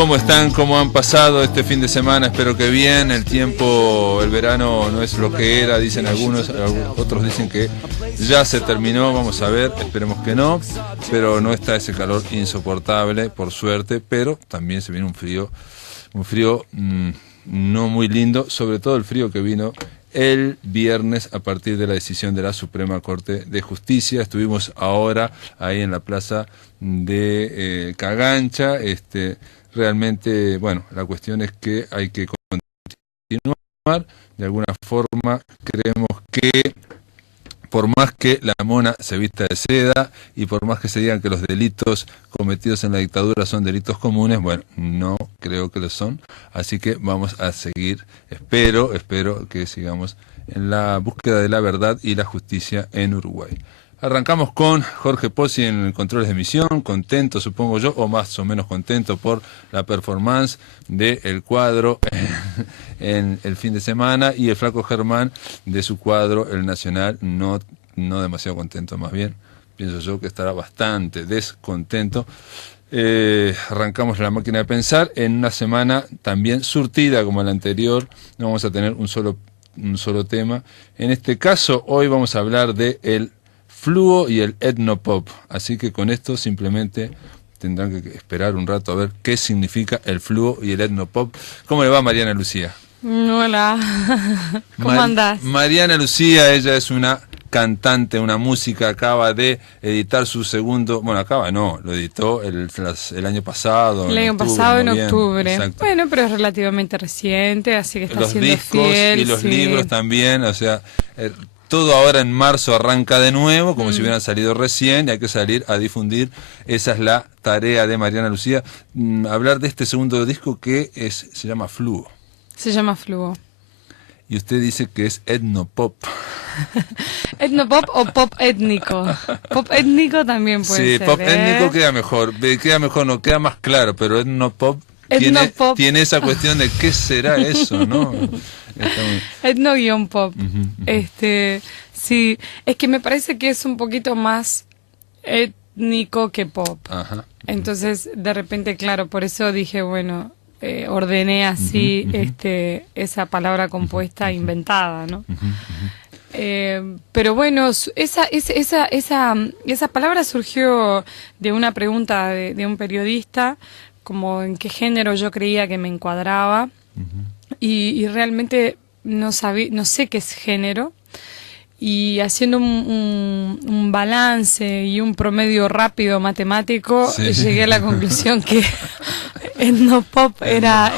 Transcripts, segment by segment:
¿Cómo están? ¿Cómo han pasado este fin de semana? Espero que bien. El tiempo, el verano no es lo que era, dicen algunos, otros dicen que ya se terminó. Vamos a ver, esperemos que no, pero no está ese calor insoportable, por suerte, pero también se viene un frío no muy lindo, sobre todo el frío que vino el viernes a partir de la decisión de la Suprema Corte de Justicia. Estuvimos ahora ahí en la plaza de Cagancha. Realmente, bueno, la cuestión es que hay que continuar. De alguna forma creemos que por más que la mona se vista de seda y por más que se digan que los delitos cometidos en la dictadura son delitos comunes, bueno, no creo que lo son, así que vamos a seguir, espero que sigamos en la búsqueda de la verdad y la justicia en Uruguay. Arrancamos con Jorge Pozzi en controles de emisión, contento supongo yo, o más o menos contento por la performance del cuadro en el fin de semana, y el flaco Germán de su cuadro, el Nacional, no demasiado contento, más bien, pienso yo que estará bastante descontento. Arrancamos la máquina de pensar en una semana también surtida como la anterior. No vamos a tener un solo tema. En este caso, hoy vamos a hablar de el fluo y el etnopop, así que con esto simplemente tendrán que esperar un rato a ver qué significa el fluo y el etnopop. ¿Cómo le va, Mariana Lucía? Hola, ¿cómo andás? Mariana Lucía, ella es una cantante, una música, acaba de editar su segundo, lo editó el año pasado. El año pasado, en octubre. Exacto. Bueno, pero es relativamente reciente, así que está siendo fiel. Y los libros también, o sea, todo ahora en marzo arranca de nuevo, como si hubieran salido recién, y hay que salir a difundir. Esa es la tarea de Mariana Lucía. Hablar de este segundo disco que se llama Fluo. Se llama Fluo. Y usted dice que es etnopop. ¿Etnopop o pop étnico? Pop étnico también puede ser. Sí, pop étnico queda mejor, no queda más claro, pero etnopop tiene esa cuestión de qué será eso, ¿no? Etno-pop. Sí, es que me parece que es un poquito más étnico que pop. Ajá. Entonces, de repente, claro, por eso dije, bueno, ordené así esa palabra compuesta inventada, ¿no? Pero bueno, esa palabra surgió de una pregunta de un periodista, como en qué género yo creía que me encuadraba. Y realmente no sé qué es género, y haciendo un balance y un promedio rápido matemático, llegué a la conclusión que etnopop era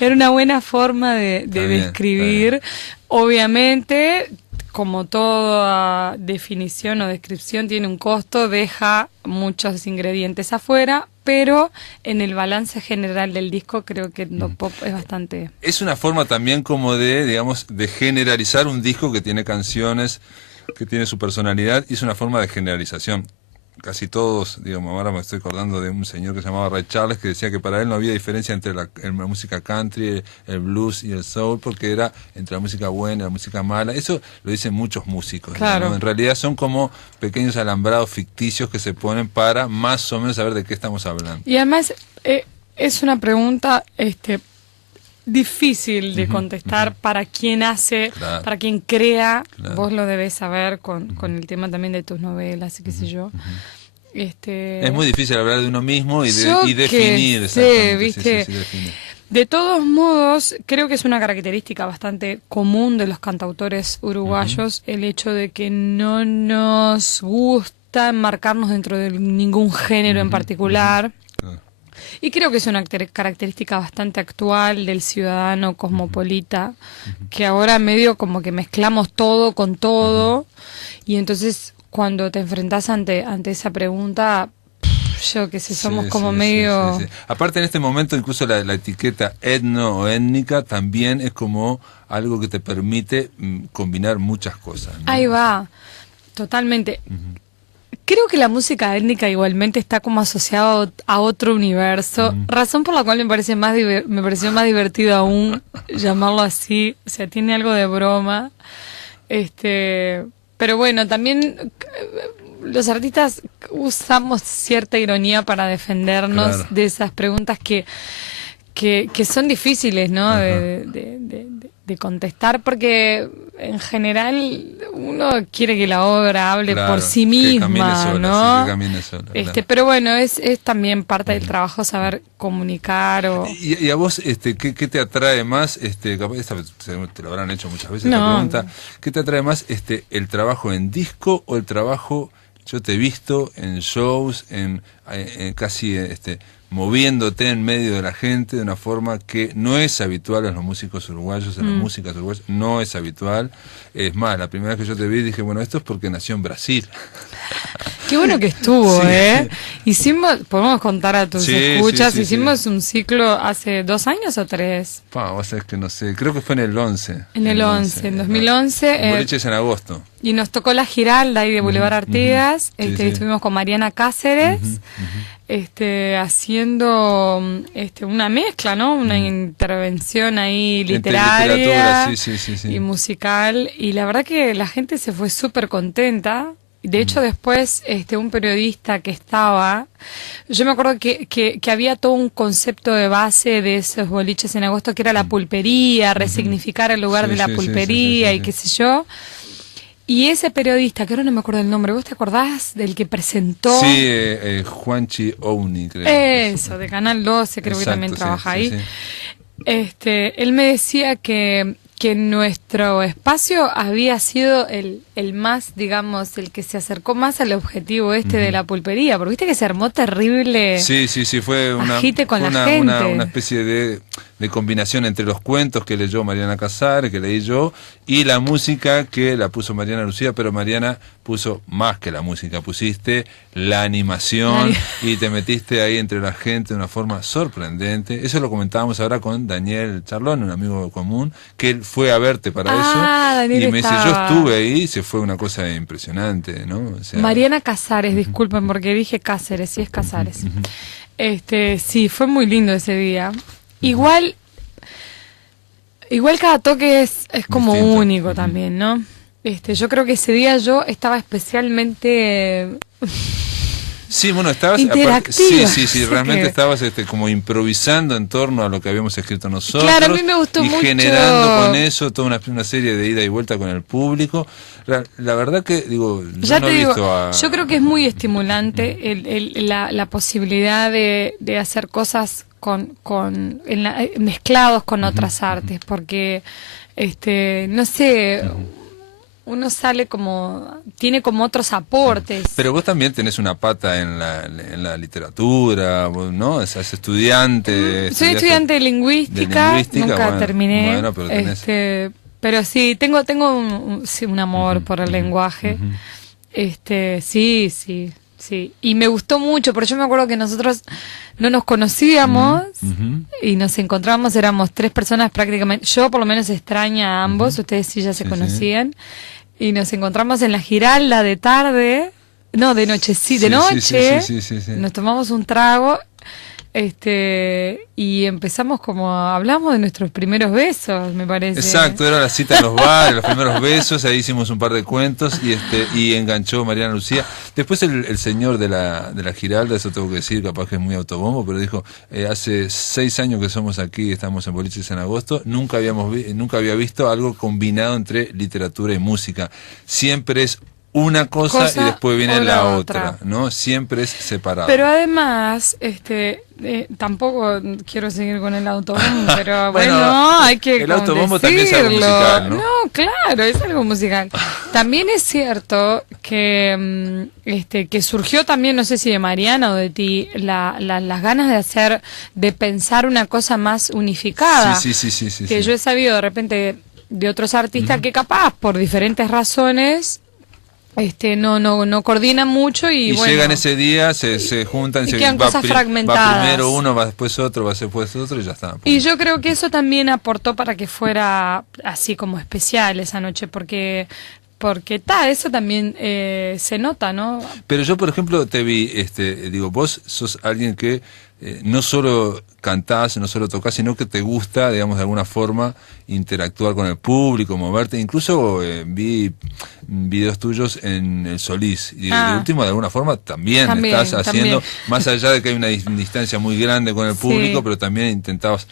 una buena forma de describir. Obviamente, como toda definición o descripción tiene un costo, deja muchos ingredientes afuera, pero en el balance general del disco creo que etnopop es bastante... Es una forma también como de generalizar un disco que tiene canciones, que tiene su personalidad, y es una forma de generalización. Casi todos, ahora me estoy acordando de un señor que se llamaba Ray Charles, que decía que para él no había diferencia entre la música country, el blues y el soul, porque era entre la música buena y la música mala. Eso lo dicen muchos músicos. Claro. En realidad son como pequeños alambrados ficticios que se ponen para más o menos saber de qué estamos hablando. Y además es una pregunta difícil de contestar para quien hace, claro, para quien crea. Claro. Vos lo debés saber con el tema también de tus novelas y qué sé yo. Es muy difícil hablar de uno mismo y definir. Sí, ¿viste? Sí, definir. De todos modos, creo que es una característica bastante común de los cantautores uruguayos el hecho de que no nos gusta enmarcarnos dentro de ningún género en particular. Y creo que es una característica bastante actual del ciudadano cosmopolita, que ahora medio como que mezclamos todo con todo, y entonces cuando te enfrentás ante esa pregunta, yo qué sé, somos como medio... Sí. Aparte, en este momento incluso la etiqueta etno o étnica también es como algo que te permite combinar muchas cosas, ¿no? Ahí va, totalmente. Creo que la música étnica igualmente está como asociada a otro universo, razón por la cual me pareció más divertido aún llamarlo así. O sea, tiene algo de broma. Pero bueno, también los artistas usamos cierta ironía para defendernos Claro. de esas preguntas que son difíciles, ¿no? De contestar, porque en general uno quiere que la obra hable Claro, por sí que camine misma, sola, ¿no? sí, que camine sola, claro. Pero bueno, es también parte del trabajo saber comunicar o... Y a vos, ¿qué te atrae más? Capaz te lo habrán hecho muchas veces No. la pregunta. ¿Qué te atrae más, el trabajo en disco o el trabajo, yo te he visto en shows, en casi, moviéndote en medio de la gente de una forma que no es habitual en los músicos uruguayos, en las músicas uruguayas, no es habitual. Es más, la primera vez que yo te vi dije, bueno, esto es porque nació en Brasil. Qué bueno que estuvo, Sí. Hicimos, podemos contar a tus Sí, escuchas, sí, sí, hicimos sí. un ciclo hace 2 años o 3. Vos sabés que no sé, creo que fue en el 11. En el 11, en 2011. Boliches en agosto. Y nos tocó la Giralda ahí de Boulevard Artigas. Sí, sí. Estuvimos con Mariana Cáceres, haciendo una mezcla, ¿no? Una intervención ahí Entre literaria literatura, sí. y musical. Y la verdad que la gente se fue súper contenta. De hecho, después, un periodista que estaba, yo me acuerdo que había todo un concepto de base de esos boliches en agosto, que era la pulpería, resignificar el lugar Sí, de la sí, sí, pulpería sí, y qué sé yo. Y ese periodista, que ahora no me acuerdo el nombre, ¿vos te acordás del que presentó? Sí, Juanchi Ouni, creo. Eso, de Canal 12, creo que Exacto, también sí, trabaja sí, ahí. sí. Él me decía que nuestro espacio había sido el más, digamos, el que se acercó más al objetivo de la pulpería, porque viste que se armó terrible. Sí, fue agite con fue la gente. una especie de combinación entre los cuentos que leyó Mariana Casares, que leí yo, y la música que la puso Mariana Lucía, pero Mariana puso más que la música, pusiste la animación y te metiste ahí entre la gente de una forma sorprendente. Eso lo comentábamos ahora con Daniel Charlón, un amigo común, que él fue a verte para Daniel eso, y me dice, yo estaba. estuve ahí, fue una cosa impresionante, ¿no? O sea, Mariana Casares, disculpen porque dije Cáceres, sí es Casares. Sí, fue muy lindo ese día. Igual cada toque es como distinto. único también, ¿no? Yo creo que ese día yo estaba especialmente sí, bueno, estabas interactiva. sí, realmente estabas como improvisando en torno a lo que habíamos escrito nosotros. Claro, a mí me gustó y mucho. generando con eso toda una serie de ida y vuelta con el público. La verdad que, digo, yo Ya no te he digo, visto a... yo creo que es muy estimulante la posibilidad de hacer cosas mezclados con otras artes, porque, no sé, uno sale tiene como otros aportes. Pero vos también tenés una pata en la literatura, vos, ¿no? Sos estudiante. Soy estudiante de lingüística, nunca bueno, terminé. Bueno, pero tenés... Pero sí, tengo un amor por el lenguaje. Sí. Y me gustó mucho, porque yo me acuerdo que nosotros no nos conocíamos y nos encontrábamos, éramos 3 personas prácticamente. Yo por lo menos extraña a ambos, ustedes sí ya se conocían. Y nos encontramos en la Giralda de tarde, no, de noche, de noche. Sí. Nos tomamos un trago. Y empezamos hablamos de nuestros primeros besos, me parece. Exacto, era la cita en los bares, los primeros besos, ahí hicimos un par de cuentos y enganchó Mariana Lucía. Después el señor de la Giralda, eso tengo que decir, capaz que es muy autobombo, pero dijo, hace 6 años que somos aquí, estamos en Boliches en agosto, nunca había visto algo combinado entre literatura y música. Siempre es una cosa y después viene la otra, ¿no? Siempre es separado. Pero además, tampoco quiero seguir con el autobombo, pero bueno, hay que el autobombo también es algo musical, ¿no? No, claro, es algo musical. También es cierto que que surgió también, no sé si de Mariana o de ti, las ganas de pensar una cosa más unificada. Sí. Que yo he sabido de repente de otros artistas que capaz, por diferentes razones, no coordinan mucho y bueno, llegan ese día, se juntan, y quedan cosas fragmentadas. Va primero uno, va después otro, va después otro y ya está. Y yo creo que eso también aportó para que fuera así como especial esa noche, porque eso también se nota, ¿no? Pero yo, por ejemplo, te vi, vos sos alguien que no solo cantás, no solo tocás, sino que te gusta, digamos, de alguna forma interactuar con el público, moverte. Incluso vi videos tuyos en el Solís, y de último, de alguna forma, también estás haciendo, más allá de que hay una distancia muy grande con el público, pero también intentabas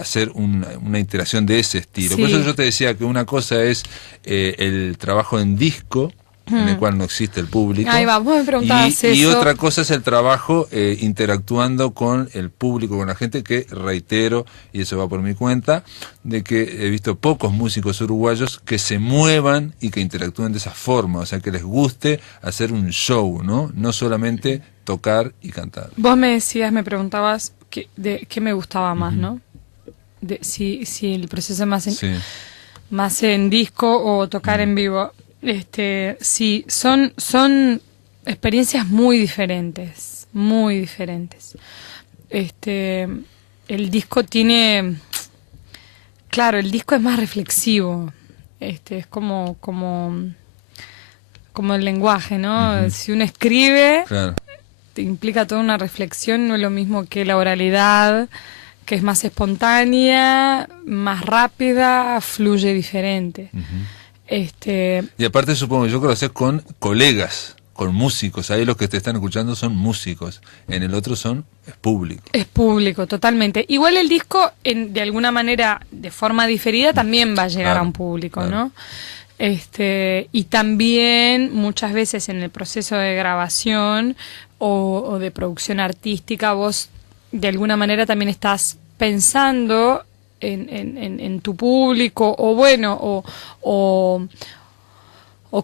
hacer una interacción de ese estilo. Por eso yo te decía que una cosa es el trabajo en disco, en el cual no existe el público. Ahí va, vos me preguntabas y eso. otra cosa es el trabajo interactuando con el público, con la gente, que reitero, y eso va por mi cuenta, de que he visto pocos músicos uruguayos que se muevan y que interactúen de esa forma, o sea, que les guste hacer un show, ¿no? No solamente tocar y cantar. Vos me preguntabas de qué me gustaba más, ¿no? Si el proceso más en disco o tocar en vivo. Sí, son experiencias muy diferentes, muy diferentes. El disco tiene, claro, el disco es más reflexivo, es como el lenguaje, ¿no? Si uno escribe, claro, te implica toda una reflexión, no es lo mismo que la oralidad, que es más espontánea, más rápida, fluye diferente. Y aparte, supongo, yo creo que haces con colegas, con músicos. Ahí los que te están escuchando son músicos, en el otro es público. Es público, totalmente. Igual el disco, de alguna manera, de forma diferida, también va a llegar a un público, ¿no? Y también muchas veces en el proceso de grabación o de producción artística, vos de alguna manera también estás pensando en tu público, o bueno, o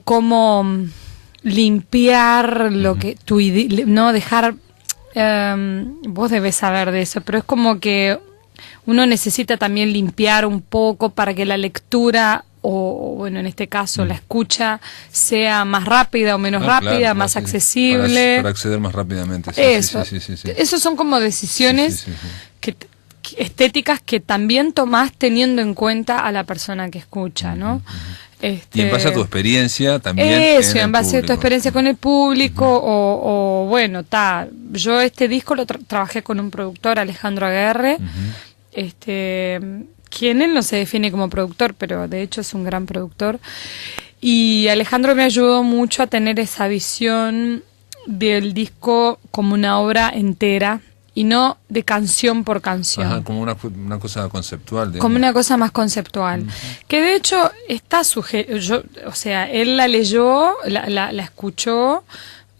cómo limpiar lo que no dejar, vos debes saber de eso, pero es como que uno necesita también limpiar un poco para que la lectura o bueno, en este caso la escucha sea más rápida o menos rápida, claro, más accesible, para acceder más rápidamente. Eso. Esos son como decisiones estéticas que también tomás teniendo en cuenta a la persona que escucha, ¿no? Y en base a tu experiencia también. Eso, en base a tu experiencia con el público, o bueno, yo este disco lo trabajé con un productor, Alejandro Aguerre, quien él no se define como productor, pero de hecho es un gran productor. Y Alejandro me ayudó mucho a tener esa visión del disco como una obra entera, y no de canción por canción. Ajá, como una cosa conceptual. Digamos. Como una cosa más conceptual. Que de hecho está o sea, él la leyó, la escuchó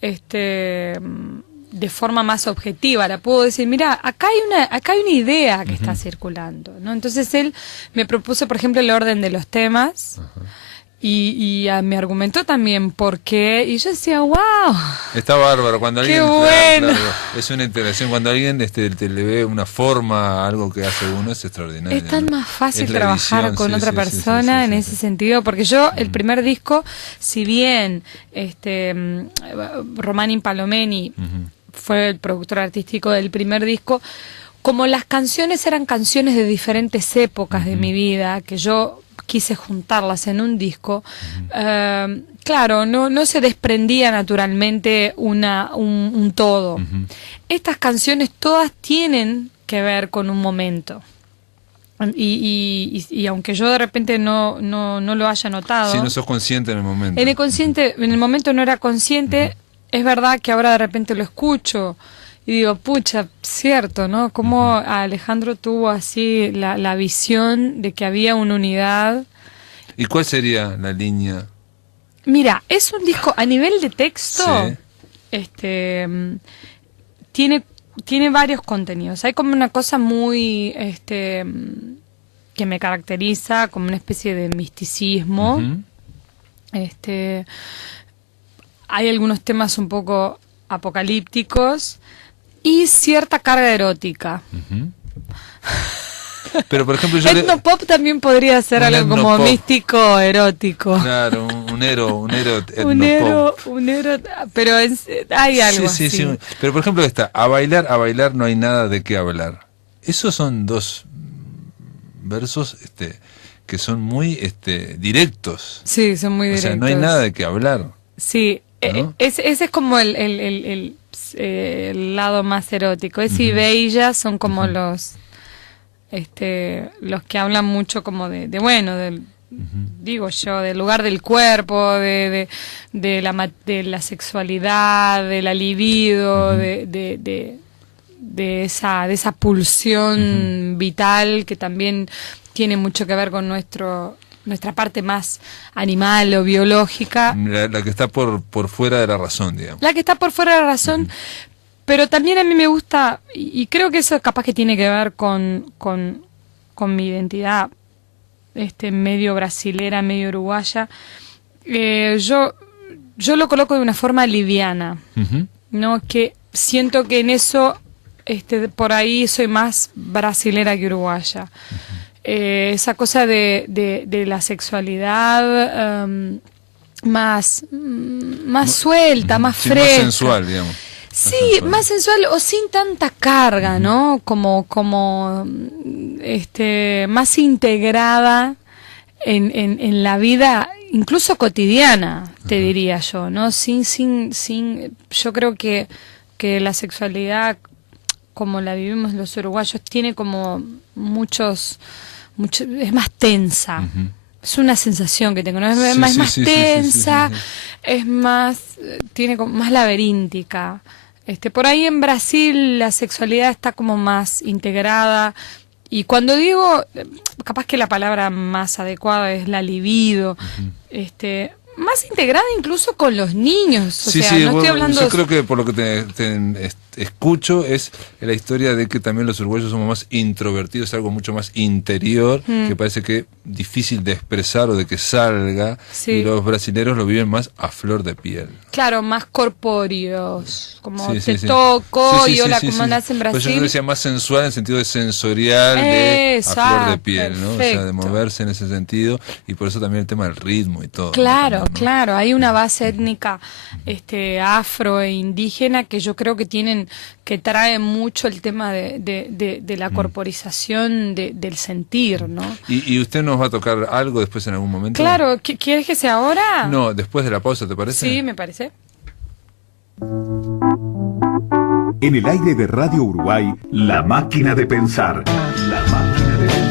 de forma más objetiva. La puedo decir, mira, acá hay una idea que está circulando, ¿no? Entonces él me propuso, por ejemplo, el orden de los temas. Y me argumentó también por qué, y yo decía, wow. Está bárbaro, cuando alguien... ¡Qué bueno! Claro, es una interacción, cuando alguien te le ve una forma, algo que hace uno, es extraordinario. Es tan más fácil trabajar edición, con otra persona en ese sentido, porque yo, el primer disco, si bien Romani Palomeni fue el productor artístico del primer disco, como las canciones eran canciones de diferentes épocas de mi vida, que yo quise juntarlas en un disco, claro, no se desprendía naturalmente un todo. Estas canciones todas tienen que ver con un momento. Y aunque yo de repente no lo haya notado, si no sos consciente en el momento. En el momento no era consciente, es verdad que ahora de repente lo escucho y digo, pucha, cierto, ¿no? Cómo Alejandro tuvo así la visión de que había una unidad. ¿Y cuál sería la línea? Mira, es un disco a nivel de texto, tiene varios contenidos. Hay como una cosa muy que me caracteriza, como una especie de misticismo. Hay algunos temas un poco apocalípticos y cierta carga erótica. Pero por ejemplo, etnopop también podría ser algo como místico, erótico. Claro, un ero pero hay algo así. Sí. Pero por ejemplo a bailar no hay nada de qué hablar. Esos son dos versos que son muy directos. Sí, son muy directos. O sea, no hay nada de qué hablar. Sí, ¿no? Ese es como el lado más erótico. Es y Bella son como los que hablan mucho como de bueno, del, digo yo, del lugar del cuerpo, de la sexualidad, de la libido, de esa pulsión vital que también tiene mucho que ver con nuestra parte más animal o biológica. La que está por fuera de la razón, digamos. La que está por fuera de la razón, pero también a mí me gusta, y creo que eso capaz que tiene que ver con mi identidad medio brasilera, medio uruguaya. Yo lo coloco de una forma liviana, ¿no? Que siento que en eso por ahí soy más brasilera que uruguaya. Esa cosa de la sexualidad más suelta, más fresca. Más sensual, digamos. Sí, más sensual o sin tanta carga, ¿no? Como más integrada en la vida, incluso cotidiana, te diría yo, ¿no? Sin, yo creo que la sexualidad como la vivimos los uruguayos tiene como mucho, es más tensa. Es una sensación que tengo, ¿no? Es más tensa, es más, tiene como más laberíntica. Por ahí en Brasil la sexualidad está como más integrada, y cuando digo, capaz que la palabra más adecuada es la libido, más integrada incluso con los niños. O sea, no estoy hablando... Yo creo que por lo que te escucho es la historia de que también los uruguayos somos más introvertidos, algo mucho más interior, que parece que difícil de expresar o de que salga, y los brasileros lo viven más a flor de piel. Claro, más corpóreos, como toco y hola, ¿cómo andás en Brasil? Pues yo decía más sensual en el sentido de sensorial, de a flor de piel, ¿no? O sea, de moverse en ese sentido, y por eso también el tema del ritmo y todo. Claro, ¿no? claro, hay una base étnica afro e indígena que yo creo que trae mucho el tema de la corporización del sentir, ¿no? ¿Y usted nos va a tocar algo después en algún momento? Claro, ¿quieres que sea ahora? No, después de la pausa, ¿te parece? Sí, me parece. En el aire de Radio Uruguay, La Máquina de Pensar. La Máquina de Pensar.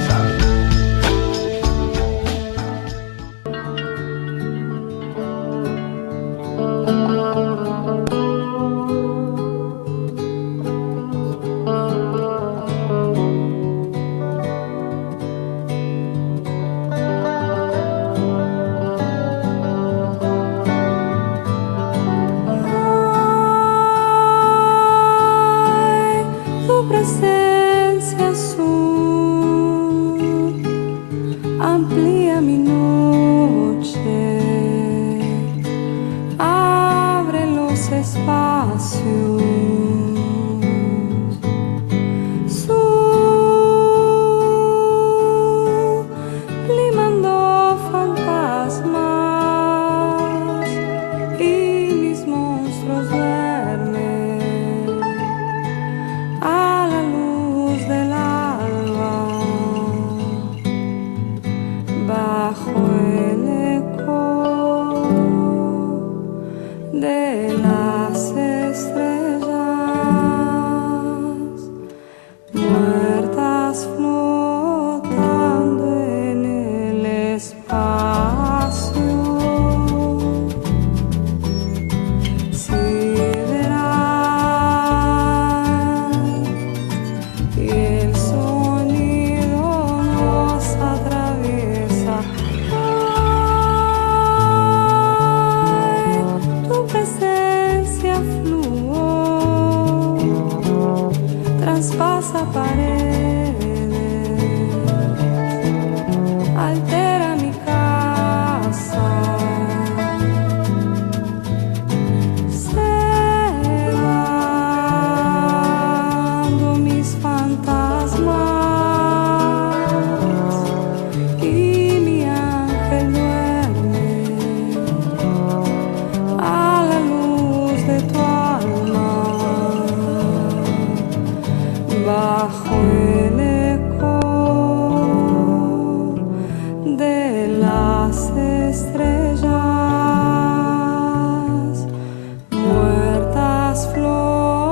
Muertas flores.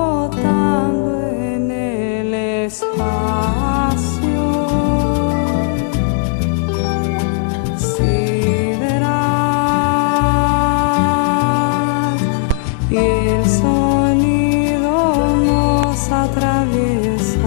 Y el sonido nos atraviesa.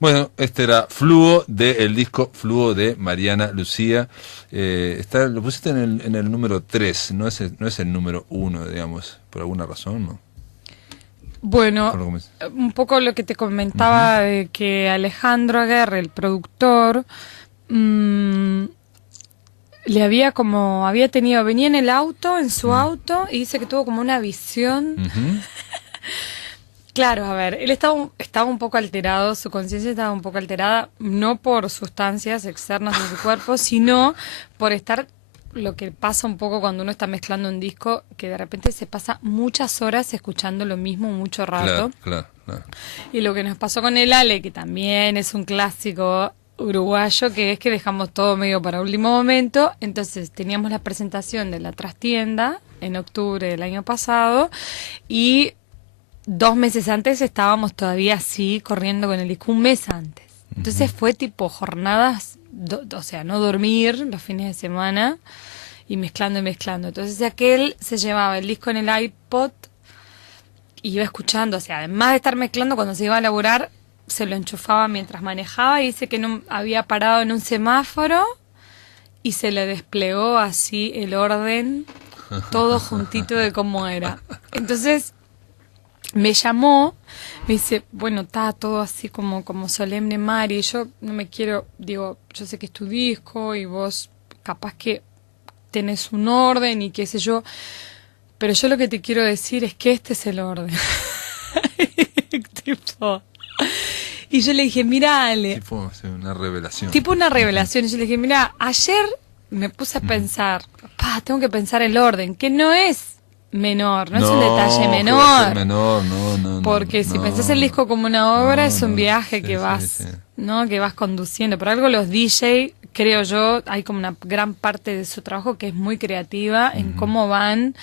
Bueno, este era Fluo del disco Fluo de Mariana Lucía. Lo pusiste en el número 3, no es el número 1, digamos, por alguna razón, ¿no? Bueno, un poco lo que te comentaba de que Alejandro Aguerre, el productor, venía en el auto, en su auto, y dice que tuvo como una visión. Claro, a ver, él estaba un poco alterado, su conciencia estaba un poco alterada, no por sustancias externas de su cuerpo, sino por estar, lo que pasa un poco cuando uno está mezclando un disco, que de repente se pasa muchas horas escuchando lo mismo mucho rato. Claro. Y lo que nos pasó con el Ale, que también es un clásico uruguayo, que es que dejamos todo medio para último momento. Entonces teníamos la presentación de La Trastienda en octubre del año pasado y 2 meses antes estábamos todavía así corriendo con el disco, un mes antes. Entonces fue tipo jornadas, o sea, no dormir los fines de semana y mezclando. Entonces aquel se llevaba el disco en el iPod y iba escuchando, o sea, además de estar mezclando, cuando se iba a laburar, se lo enchufaba mientras manejaba y dice que no había parado en un semáforo y se le desplegó así el orden, todo juntito de cómo era. Entonces me llamó, me dice, bueno, está todo así como solemne, Mari, yo no me quiero, digo, yo sé que es tu disco y vos capaz que tenés un orden y qué sé yo, pero yo lo que te quiero decir es que este es el orden. Tipo, y yo le dije, mira, Ale. Tipo una revelación. Tipo una revelación. Y yo le dije, mira, ayer me puse a pensar, tengo que pensar el orden, que no es menor, no es un detalle menor. No, porque si pensás el disco como una obra, es un viaje que vas, ¿no? Que vas conduciendo. Por algo los DJ, creo yo, hay como una gran parte de su trabajo que es muy creativa en cómo van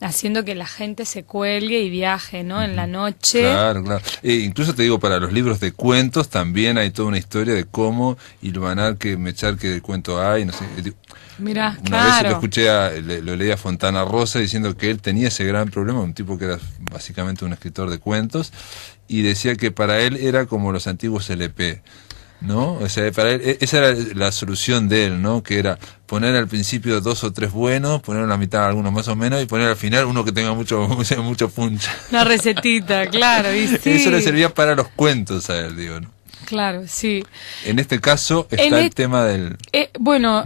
haciendo que la gente se cuelgue y viaje, ¿no? En la noche. Claro. Incluso te digo, para los libros de cuentos también hay toda una historia de cómo hilvanar que mechar que de cuento hay, no sé. Mirá, Una vez lo claro. escuché, lo leí a Fontana Rosa diciendo que él tenía ese gran problema, un tipo que era básicamente un escritor de cuentos, y decía que para él era como los antiguos LP, ¿no? O sea, para él, esa era la solución de él, ¿no? Que era poner al principio 2 o 3 buenos, poner en la mitad algunos más o menos, y poner al final uno que tenga mucho punch. Una recetita, claro, y sí. Eso le servía para los cuentos a él, digo, ¿no? Claro, sí. En este caso está el tema del... Bueno,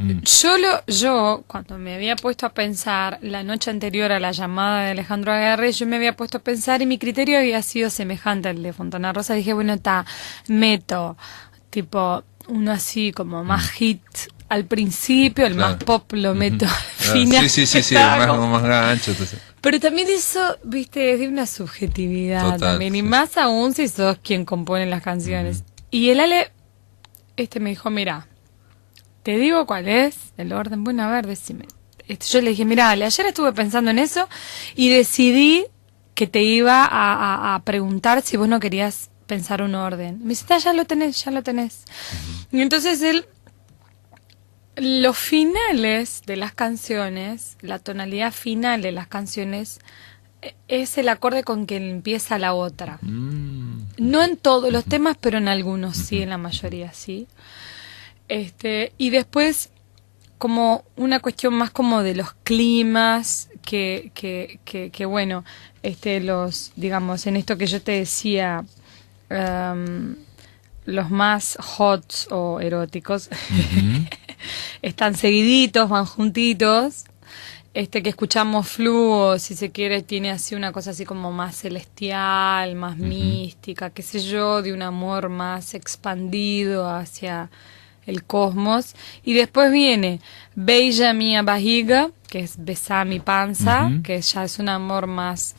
yo cuando me había puesto a pensar la noche anterior a la llamada de Alejandro Aguirre, yo me había puesto a pensar y mi criterio había sido semejante al de Fontana Rosa. Dije, bueno, meto tipo uno así como más hit al principio, el más pop lo meto al final. Sí, el más gancho. Entonces. Pero también eso, viste, es de una subjetividad. Total, también, y más aún si sos quien compone las canciones. Y el Ale, me dijo, mira, te digo cuál es el orden. Bueno, a ver, decime. Yo le dije, mira, Ale, ayer estuve pensando en eso y decidí que te iba a preguntar si vos no querías pensar un orden. Me dice, ya lo tenés. Y entonces los finales de las canciones, la tonalidad final de las canciones, es el acorde con que empieza la otra. No en todos los temas, pero en algunos sí, en la mayoría sí. Y después como una cuestión más como de los climas que bueno, los, digamos, en esto que yo te decía, los más hot o eróticos están seguiditos, van juntitos. Que escuchamos Fluo, si se quiere, tiene así una cosa así como más celestial, más mística, qué sé yo, de un amor más expandido hacia el cosmos. Y después viene Beija Mia Barriga, que es Besá mi panza, que ya es un amor más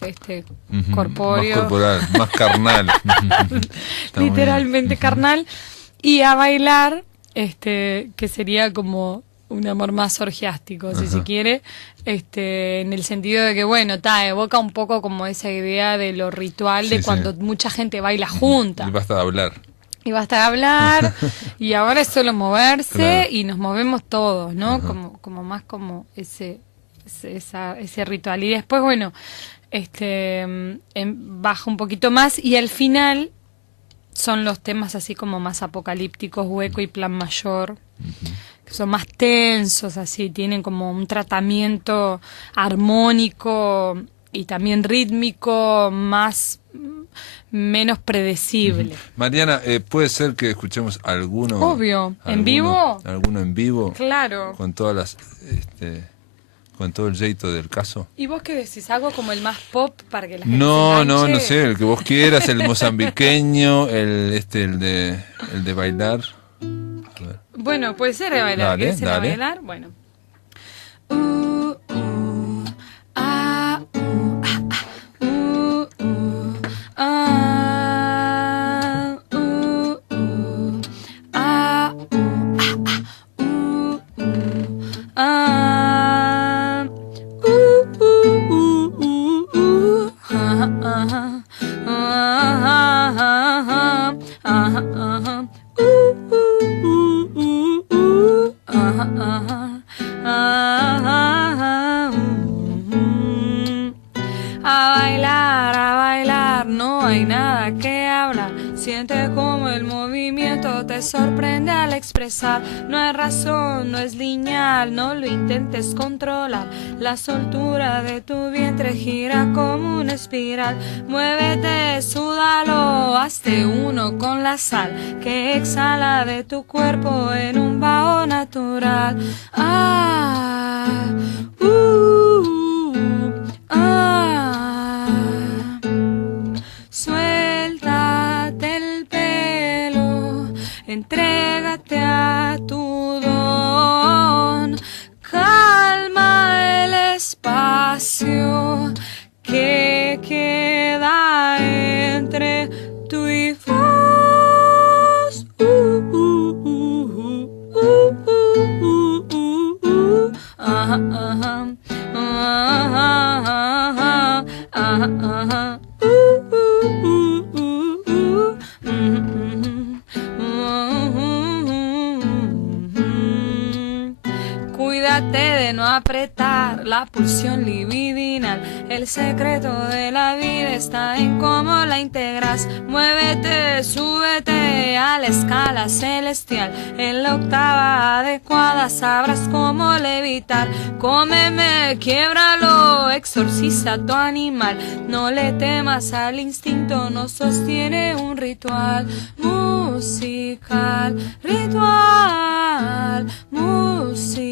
corpóreo. Más corporal, más carnal. Literalmente carnal. Y A Bailar, que sería como un amor más orgiástico, si se quiere, en el sentido de que, bueno, evoca un poco como esa idea de lo ritual, de cuando mucha gente baila junta. Y basta de hablar. Y ahora es solo moverse, y nos movemos todos, ¿no? Como más como ese ritual. Y después, bueno, baja un poquito más, y al final son los temas así como más apocalípticos, Hueco y Plan Mayor, que son más tensos, así, tienen como un tratamiento armónico y también rítmico menos predecible. Mariana, ¿puede ser que escuchemos alguno? Obvio. ¿En vivo? ¿Alguno en vivo? Claro. Con todas las... con todo el jeito del caso. ¿Y vos qué decís? ¿Algo como el más pop para que la gente no sé, el que vos quieras, el mozambiqueño, el de bailar. Bueno, puede ser de bailar. Dale, ¿Querés ir a bailar? Bueno. A bailar, no hay nada que hablar. Siente como el movimiento te sorprende al expresar. No hay razón, no es lineal, no lo intentes controlar. La soltura de tu vientre gira como una espiral. Muévete, súdalo, hazte uno con la sal que exhala de tu cuerpo en un vaho natural. Suéltate el pelo, entrégate a tu don. Cuídate de no apretar la pulsión libidinal. El secreto de la vida está en cómo la integras. Muévete, súbete a la escala celestial. En la octava adecuada sabrás cómo levitar. Cómeme, quiébralo, exorciza tu animal. No le temas al instinto, no sostiene un ritual musical. Ritual musical.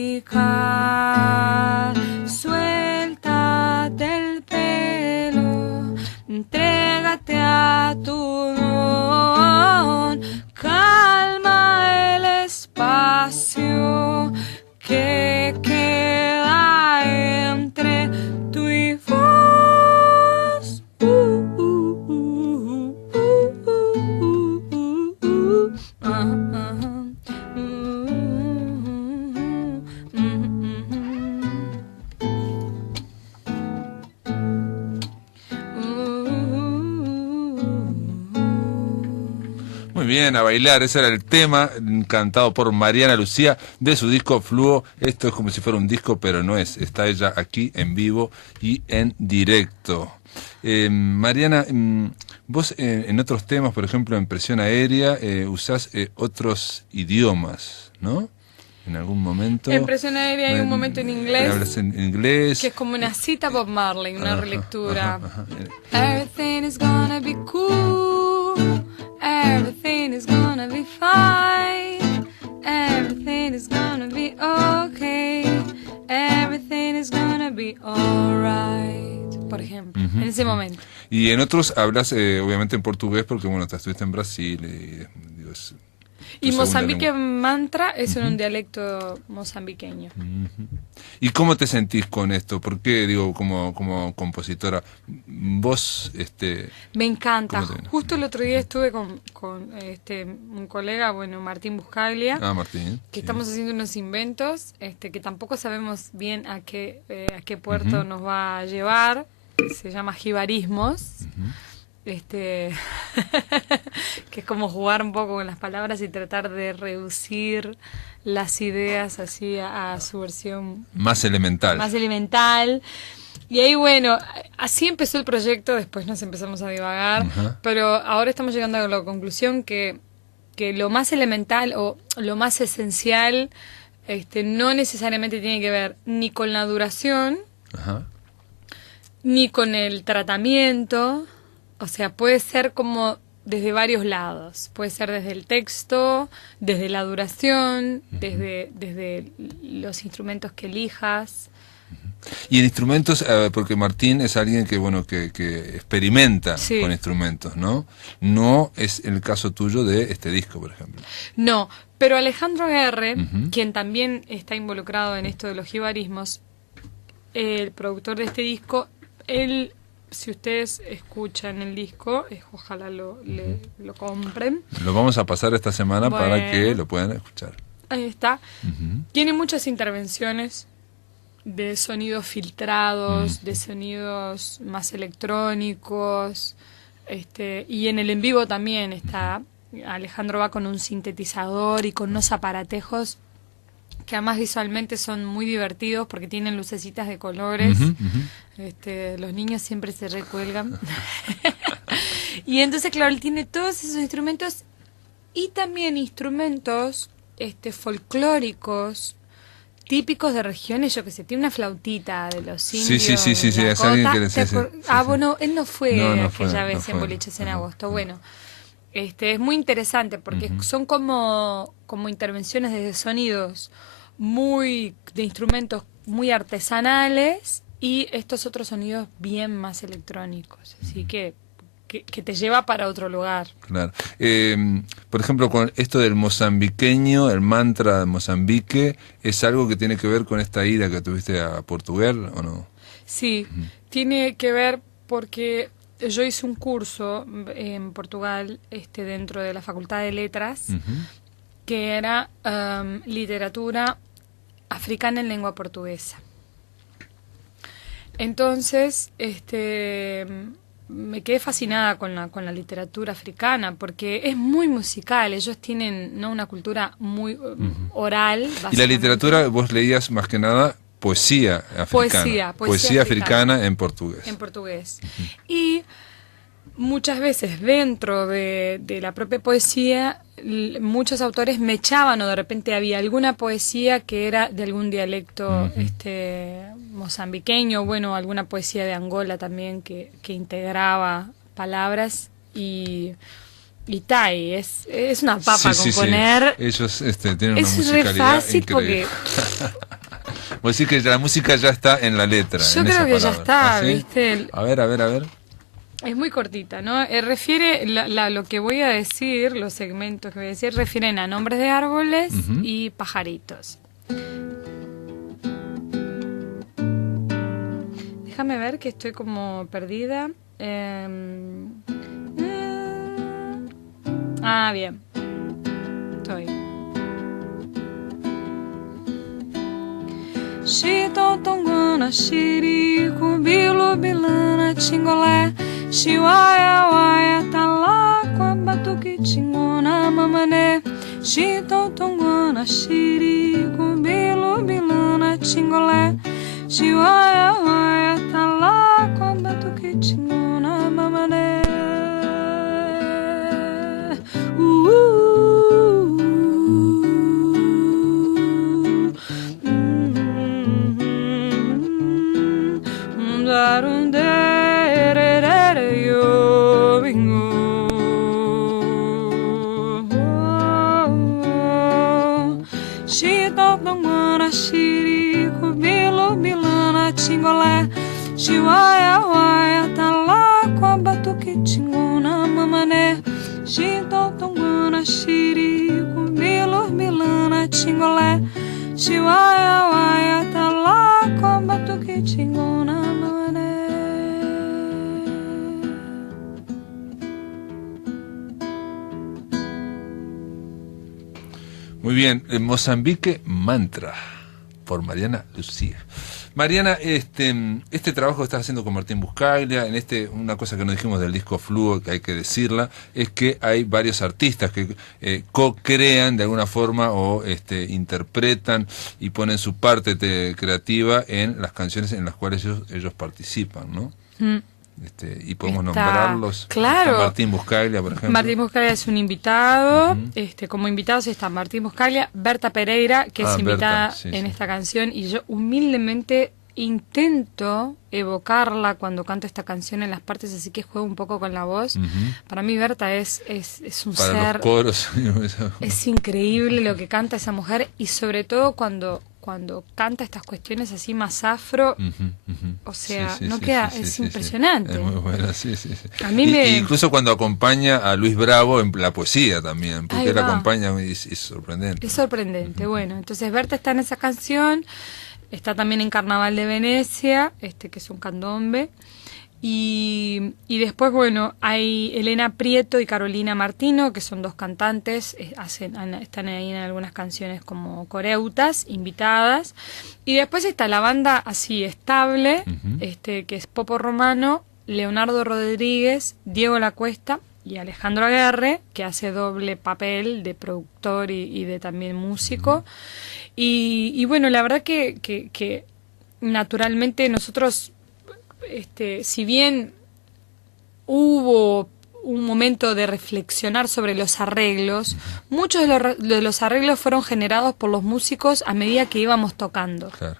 Suéltate el pelo, entrégate a tu don. Calma el espacio que queda entre tú y vos. Muy bien, a bailar, ese era el tema cantado por Mariana Lucía de su disco Fluo. Esto es como si fuera un disco, pero no es, está ella aquí en vivo y en directo. Mariana, vos en otros temas, por ejemplo en Presión Aérea, usás otros idiomas, ¿no? En algún momento. En Presión Aérea hay un momento en inglés. Hablas en inglés. Que es como una cita Bob Marley, una relectura. Ajá. Everything is gonna be cool. Everything is gonna be fine. Everything is gonna be okay. Everything is gonna be alright. Por ejemplo, en ese momento. Y en otros hablas, obviamente, en portugués, porque bueno, te estuviste en Brasil. Digo, Y Mozambique Mantra es en un dialecto mozambiqueño. ¿Y cómo te sentís con esto? ¿Por qué, digo, como compositora? Vos, Me encanta. Justo el otro día estuve con un colega, bueno, Martín Buscaglia. Martín. Que estamos haciendo unos inventos, que tampoco sabemos bien a qué puerto nos va a llevar. Se llama jibarismos. Que es como jugar un poco con las palabras y tratar de reducir las ideas así a su versión más elemental. Y ahí, bueno, así empezó el proyecto, después nos empezamos a divagar, pero ahora estamos llegando a la conclusión que lo más elemental o lo más esencial no necesariamente tiene que ver ni con la duración, ni con el tratamiento. O sea, puede ser como desde varios lados. Puede ser desde el texto, desde la duración, desde los instrumentos que elijas. Y en instrumentos, porque Martín es alguien que experimenta con instrumentos, ¿no? No es el caso tuyo de este disco, por ejemplo. No, pero Alejandro R., quien también está involucrado en esto de los jibarismos, el productor de este disco, él... Si ustedes escuchan el disco, ojalá lo compren. Lo vamos a pasar esta semana para que lo puedan escuchar. Ahí está. Tiene muchas intervenciones de sonidos filtrados, de sonidos más electrónicos. Y en el en vivo también está. Alejandro va con un sintetizador y con unos aparatejos que además visualmente son muy divertidos porque tienen lucecitas de colores. Los niños siempre se recuelgan. Y entonces, claro, él tiene todos esos instrumentos y también instrumentos folclóricos típicos de regiones, yo que sé, tiene una flautita de los indios. Sí, es alguien que les hace. Bueno, él no fue aquella vez en Boliches en agosto. Bueno, es muy interesante porque son como intervenciones de sonidos de instrumentos muy artesanales y estos otros sonidos bien más electrónicos. Así que te lleva para otro lugar. Claro. Por ejemplo, con esto del mozambiqueño, el mantra de Mozambique, ¿es algo que tiene que ver con esta ida que tuviste a Portugal o no? Sí, tiene que ver porque yo hice un curso en Portugal dentro de la Facultad de Letras que era literatura africana en lengua portuguesa. Entonces, me quedé fascinada con la literatura africana porque es muy musical. Ellos tienen, ¿no?, una cultura muy oral. Y la literatura, vos leías más que nada poesía africana. Poesía africana en portugués. En portugués. Y muchas veces dentro de la propia poesía, muchos autores mechaban, o de repente había alguna poesía que era de algún dialecto mozambiqueño, bueno, alguna poesía de Angola también que integraba palabras y Tai, es una papa componer. Sí. Ellos tienen una musicalidad re fácil increíble. Porque vos decís que la música ya está en la letra. Yo creo que ya está, ¿sí? ¿viste? A ver. Es muy cortita, ¿no? Refiere, lo que voy a decir, los segmentos que voy a decir, refieren a nombres de árboles y pajaritos. Déjame ver que estoy como perdida. Bien. Estoy. Chitotongana, xirico, bilo, bilana, tingolé, chiuaia, uaia, talaqua, batuque, tingona, mamané. Chitotongana, xirico, bilo, bilana, tingolé, chiuaia, uaia, talaqua, batuque, tingona, mamané. Tingolé, chiuaia, uaia, talaqua, batuque, tingona, mamané. Chitotongana, xirico, bilo, bilana, tingolé, chiuaia, uaia, talaqua, batuque, tingona, mamané. Muy bien, Mozambique Mantra, por Mariana Lucía. Mariana, este trabajo que estás haciendo con Martín Buscaglia, una cosa que no dijimos del disco Fluo, que hay que decirla, es que hay varios artistas que co-crean de alguna forma o interpretan y ponen su parte creativa en las canciones en las cuales ellos participan, ¿no? Y podemos nombrarlos. Claro. Martín Buscaglia, por ejemplo. Martín Buscaglia es un invitado. Como invitados está Martín Buscaglia, Berta Pereira, que es invitada en esta canción, y yo humildemente intento evocarla cuando canto esta canción en las partes, así que juego un poco con la voz. Para mí Berta es un para ser... los coros. Es increíble lo que canta esa mujer, y sobre todo cuando canta estas cuestiones así más afro, o sea, es impresionante. Es muy buena, sí. A mí incluso cuando acompaña a Luis Bravo en la poesía también, porque él acompaña y es sorprendente. Es sorprendente, bueno, entonces Berta está en esa canción, está también en Carnaval de Venecia, que es un candombe. Y después, bueno, hay Elena Prieto y Carolina Martino, que son dos cantantes, están ahí en algunas canciones como coreutas, invitadas. Y después está la banda así estable, que es Popo Romano, Leonardo Rodríguez, Diego La Cuesta y Alejandro Aguerre, que hace doble papel de productor y de también músico. Y bueno, la verdad que naturalmente nosotros... si bien hubo un momento de reflexionar sobre los arreglos, muchos de los arreglos fueron generados por los músicos a medida que íbamos tocando. Claro.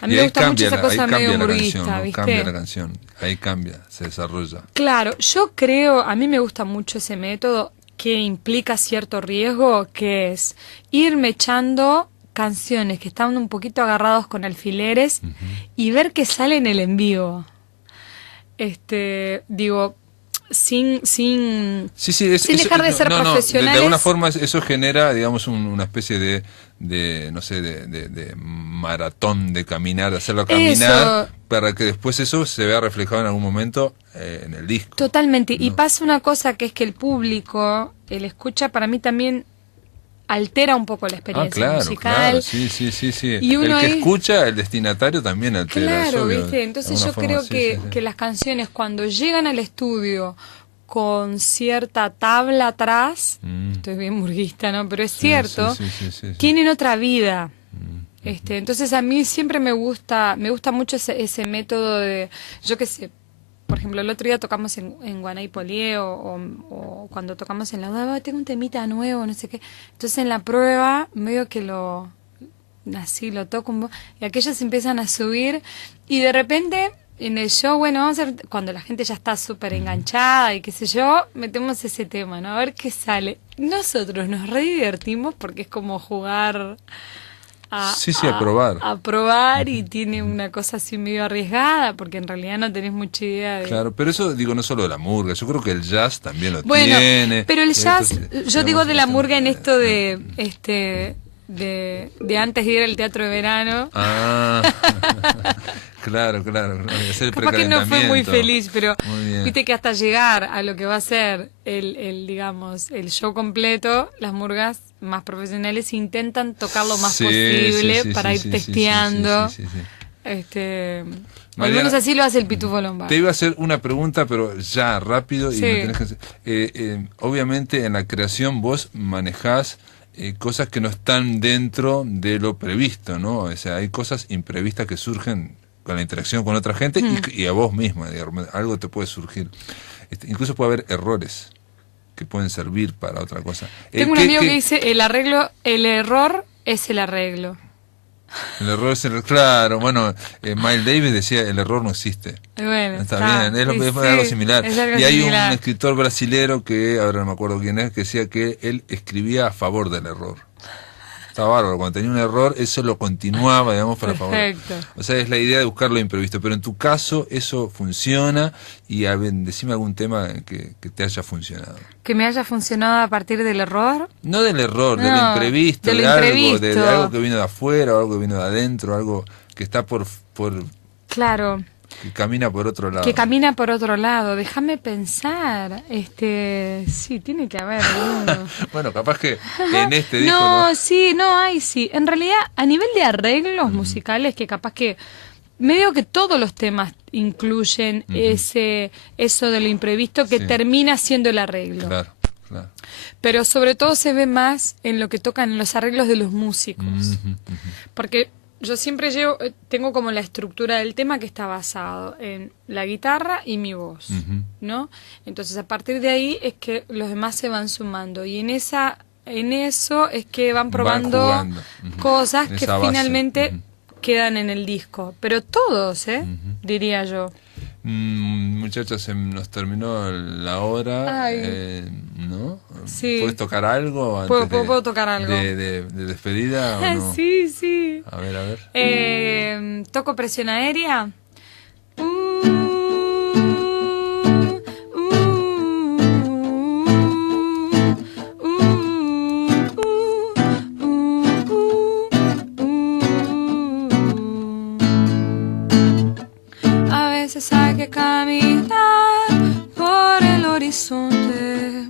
A mí me gusta mucho esa cosa medio murguista, ¿viste? Cambia la canción, ahí cambia, se desarrolla. Claro, yo creo, a mí me gusta mucho ese método que implica cierto riesgo, que es ir mechando canciones que están un poquito agarrados con alfileres y ver qué sale en el en vivo. Digo, sin dejar de ser profesionales. De alguna forma eso genera, digamos, una especie de no sé, de maratón, de caminar, de hacerlo caminar, para que después eso se vea reflejado en algún momento en el disco. Totalmente. ¿No? Y pasa una cosa, que es que el público, el escucha, para mí también altera un poco la experiencia claro, musical. claro, sí. Y uno el que ahí, escucha, el destinatario también altera. claro, obvio, ¿viste? Entonces de yo alguna creo forma, que las canciones cuando llegan al estudio con cierta tabla atrás, estoy bien burguista, ¿no? Pero es cierto, sí. tienen otra vida. Entonces a mí siempre me gusta mucho ese método de, yo qué sé, por ejemplo, el otro día tocamos en Guanay-Polié o cuando tocamos en la UDA, tengo un temita nuevo, no sé qué. Entonces en la prueba, medio que lo toco y aquellos empiezan a subir y de repente en el show, bueno, vamos a hacer, cuando la gente ya está súper enganchada y qué sé yo, metemos ese tema, ¿no? A ver qué sale. Nosotros nos re divertimos porque es como jugar a probar. A probar y tiene una cosa así medio arriesgada porque en realidad no tenés mucha idea de... Claro, pero eso digo no solo de la murga, yo creo que el jazz también lo bueno, tiene. Pero el jazz, Entonces, yo digo digamos, de la murga en esto de antes de ir al teatro de verano. Claro. Hacer Capaz que no fue muy precalentamiento. feliz, pero Muy bien. viste que hasta llegar a lo que va a ser digamos, el show completo, las murgas más profesionales intentan tocar lo más posible para ir testeando. Sí. O al Mariana, menos así lo hace el Pitufo Lombardo. Te iba a hacer una pregunta, pero ya, rápido. Y Sí. me tenés que hacer. Obviamente en la creación vos manejás cosas que no están dentro de lo previsto, ¿no? O sea, hay cosas imprevistas que surgen con la interacción con otra gente y a vos misma, digamos, algo te puede surgir. Incluso puede haber errores que pueden servir para otra cosa. Tengo un amigo que dice, el error es el arreglo. El error es el... Claro, bueno, Miles Davis decía, el error no existe. Bueno, Está bien, es algo similar. Y hay un escritor brasilero que, ahora no me acuerdo quién es, que decía que él escribía a favor del error. Está bárbaro, cuando tenía un error, eso lo continuaba, digamos, para favor. O sea, es la idea de buscar lo imprevisto. Pero en tu caso, eso funciona y decime algún tema que te haya funcionado. ¿Que me haya funcionado a partir del error? No del error, de lo imprevisto, de algo que vino de afuera, o algo que vino de adentro, algo que está por claro. Que camina por otro lado. Que camina por otro lado. Déjame pensar. Sí, tiene que haber uno. Bueno, capaz que en este disco... Sí. En realidad, a nivel de arreglos musicales, que capaz que medio que todos los temas incluyen eso de lo imprevisto que termina siendo el arreglo. Claro. Pero sobre todo se ve más en lo que tocan en los arreglos de los músicos. Porque yo siempre tengo como la estructura del tema que está basado en la guitarra y mi voz, ¿no? Entonces a partir de ahí es que los demás se van sumando y en eso es que van probando cosas que finalmente quedan en el disco. Pero todos, diría yo. Muchachos, se nos terminó la hora, ¿no? Sí. ¿Puedes tocar algo antes ¿Puedo tocar algo? De despedida o no? Sí. A ver. ¿Toco Presión Aérea? A veces hay que caminar por el horizonte,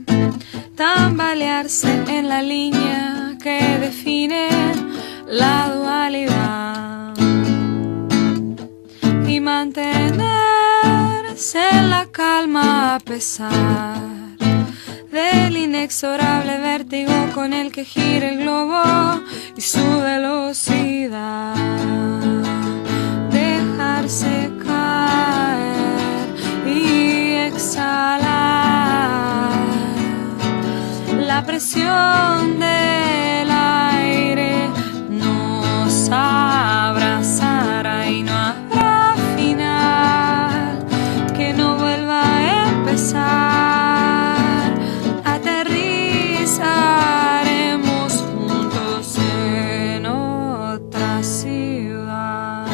tambalearse en la línea que define la dualidad y mantenerse en la calma a pesar del inexorable vértigo con el que gira el globo y su velocidad. Dejarse caer y exhalar la presión del aire nos abrazará y no habrá final que no vuelva a empezar. Aterrizaremos juntos en otra ciudad.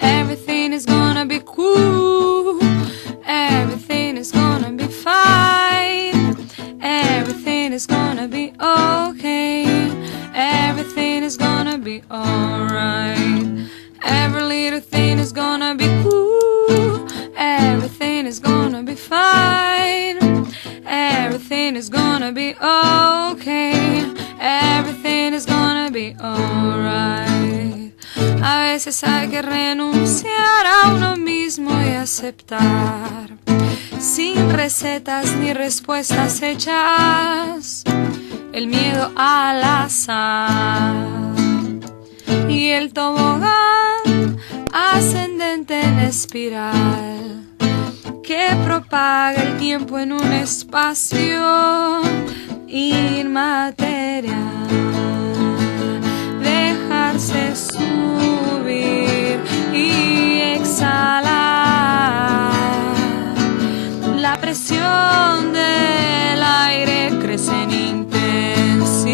Everything is gonna be cool. Everything is gonna be fine. Everything is gonna be okay. Everything is gonna be alright. Every little thing is gonna be cool. Everything is gonna be fine. Everything everything is gonna be okay. Everything is gonna be alright. A veces hay que renunciar a uno mismo y aceptar, sin recetas ni respuestas hechas, el miedo al azar y el tobogán ascendente en espiral que propaga el tiempo en un espacio inmaterial. Dejarse subir y exhalar. La presión del aire crece en intensidad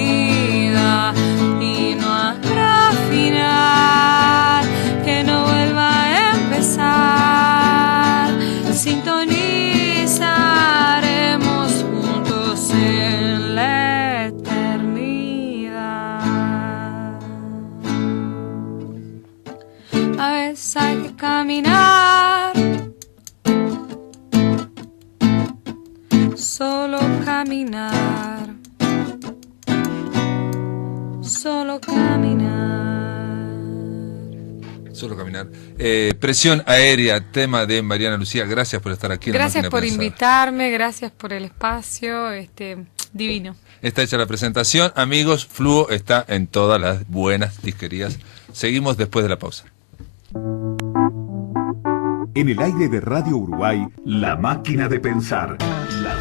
y no habrá final que no vuelva a empezar. Sintonizaremos juntos en la eternidad. A veces hay que caminar, solo caminar, solo caminar. Solo caminar. Presión aérea, tema de Mariana Lucía. Gracias por estar aquí en Gracias La Máquina por de Pensar. invitarme, gracias por el espacio, divino. Está hecha la presentación. Amigos, Fluo está en todas las buenas disquerías. Seguimos después de la pausa. En el aire de Radio Uruguay, La Máquina de Pensar. La